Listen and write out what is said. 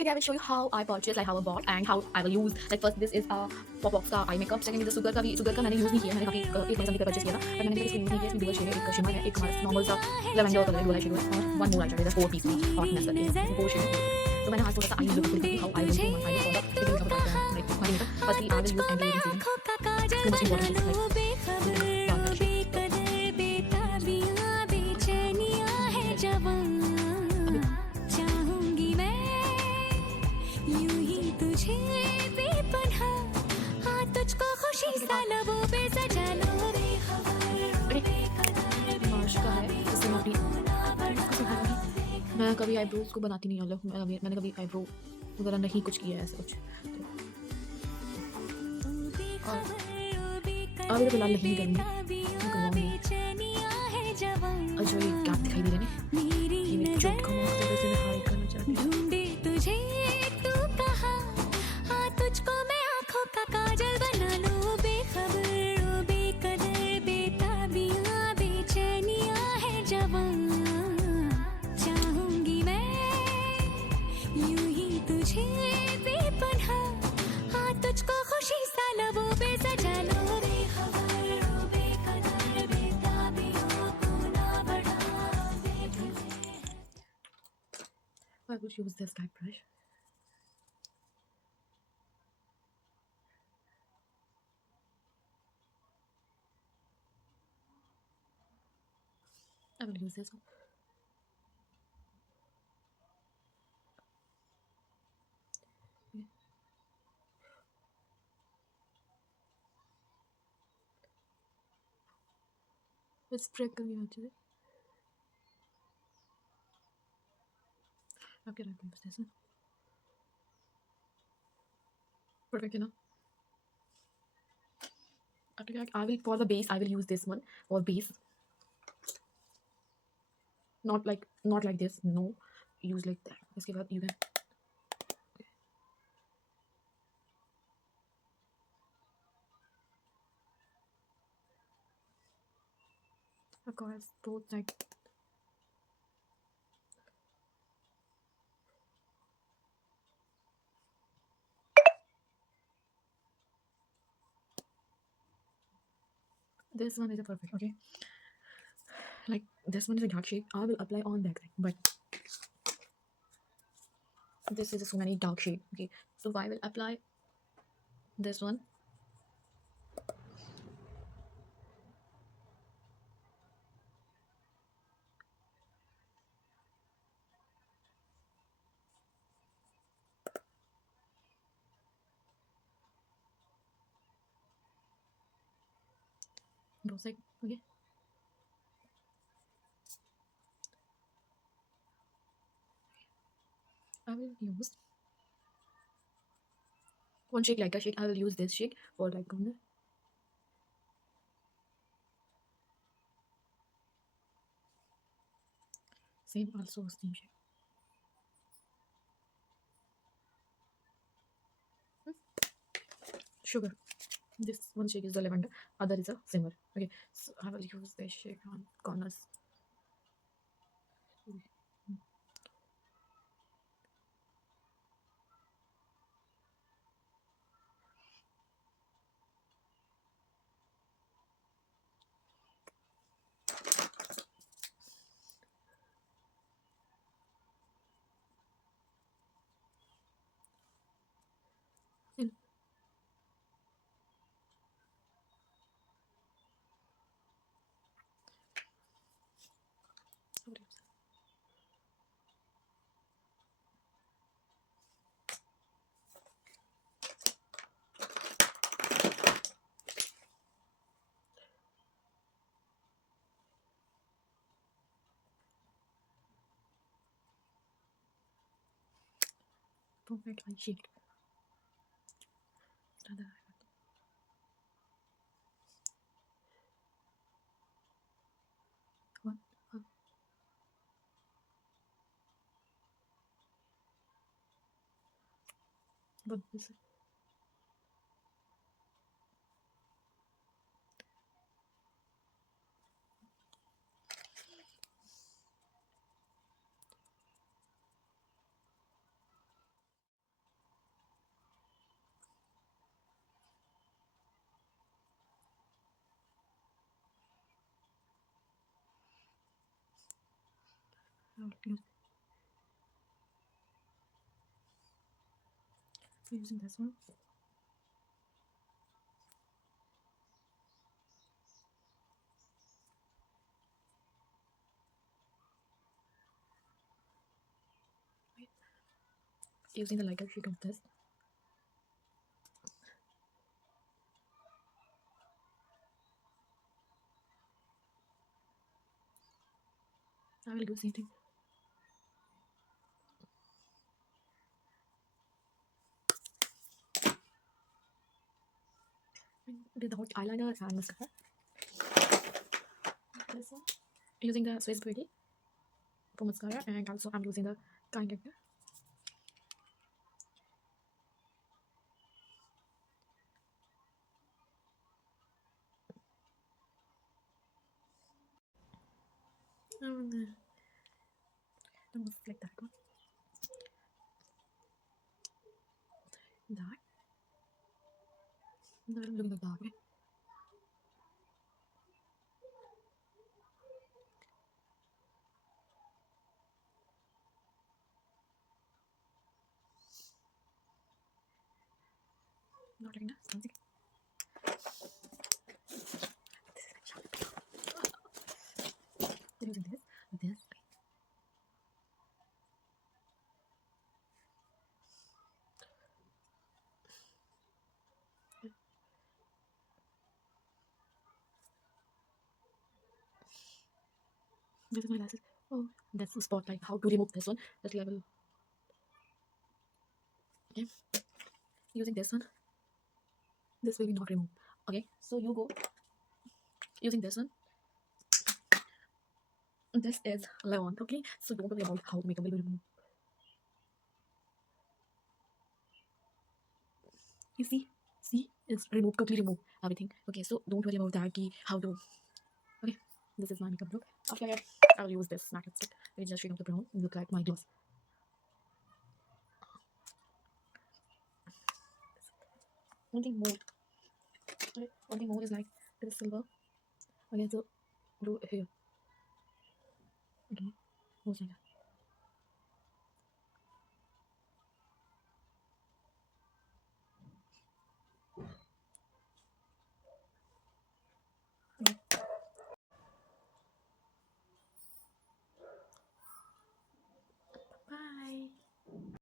today I will show you how I purchase, like how I bought and how I will use. Like first this is a Pop का eye makeup, second is sugar का भी, sugar का मैंने use नहीं किया, मैंने काफ़ी एक महीने समथिंग का परचेस किया था, बट मैंने इसको यूज़ नहीं किया। इसमें डुअल शेड है, एक शिमर है, एक हमारा नॉर्मल सा लेवेंडर कलर है, डुअल आई शेडो है, और वन मोर आई शेडो है, 4 पीस में हॉटनेस करके इसमें 4 शेड है। तो मैंने आज थोड़ा सा आई लुक अपनी how I will do my eye for the makeup product, like my makeup. Firstly I will use anti ageing serum, too much important is मार्च का है, इससे मैं अपनी मैं कभी आईब्रोज को बनाती नहीं, मतलब मैंने कभी आईब्रो वगैरह नहीं कुछ किया है ऐसा कुछ, तो और अभी तो फिलहाल नहीं करूँगी, मैं करवाऊँगी। और जो ये गैप दिखाई दे रहे हैं, ये मेरी चोट का मार्क्स है, वैसे मैं हाइड करना चाहती हूँ। I would use this type brush. I will use this one. Yeah. Let's check करनी चाहिए। Okay, I will use this one. Perfect enough. After that, I will for the base. I will use this one for base. Not like this. No, use like that. इसके बाद you can. Of course, both like. This one is a perfect. Okay. Like this one is a dark shade. I will apply on that side, but this is so many dark shade. Okay, so I will apply this one. Both side. Okay. I will use one shade like a shade. I will use this shade for like on the. Same also same shade. Sugar. This one shade is the lavender, other is a simmer. Okay, so I will use this shade on corners. And what else? Perfect eye shade. Another one. But this. Using this one. Using the lighter shade of this. I will do the same thing. With the hot eyeliner and mascara. This one. Using the Swiss Beauty for mascara, and also I'm using the Kind Actor. And I'm gonna flick that one. That. Look at the dark. Okay? Not like that. Something. Using this. With this. This is my glasses. Oh, that's the spotlight. How to remove this one? That I will. Okay. Using this one. This will be not removed. Okay. So you go using this one. This is Leon. Okay. So don't worry about how makeup will be removed. You see, it's removed, totally removed everything. Okay. So don't worry about that. Key how to. Okay. This is my makeup look. After that, I'll use this matte lipstick. It's just shade of the brown. Look like my gloss. One thing more. Okay. One thing more is like this is silver. Okay. So do here. Okay. Goes like that.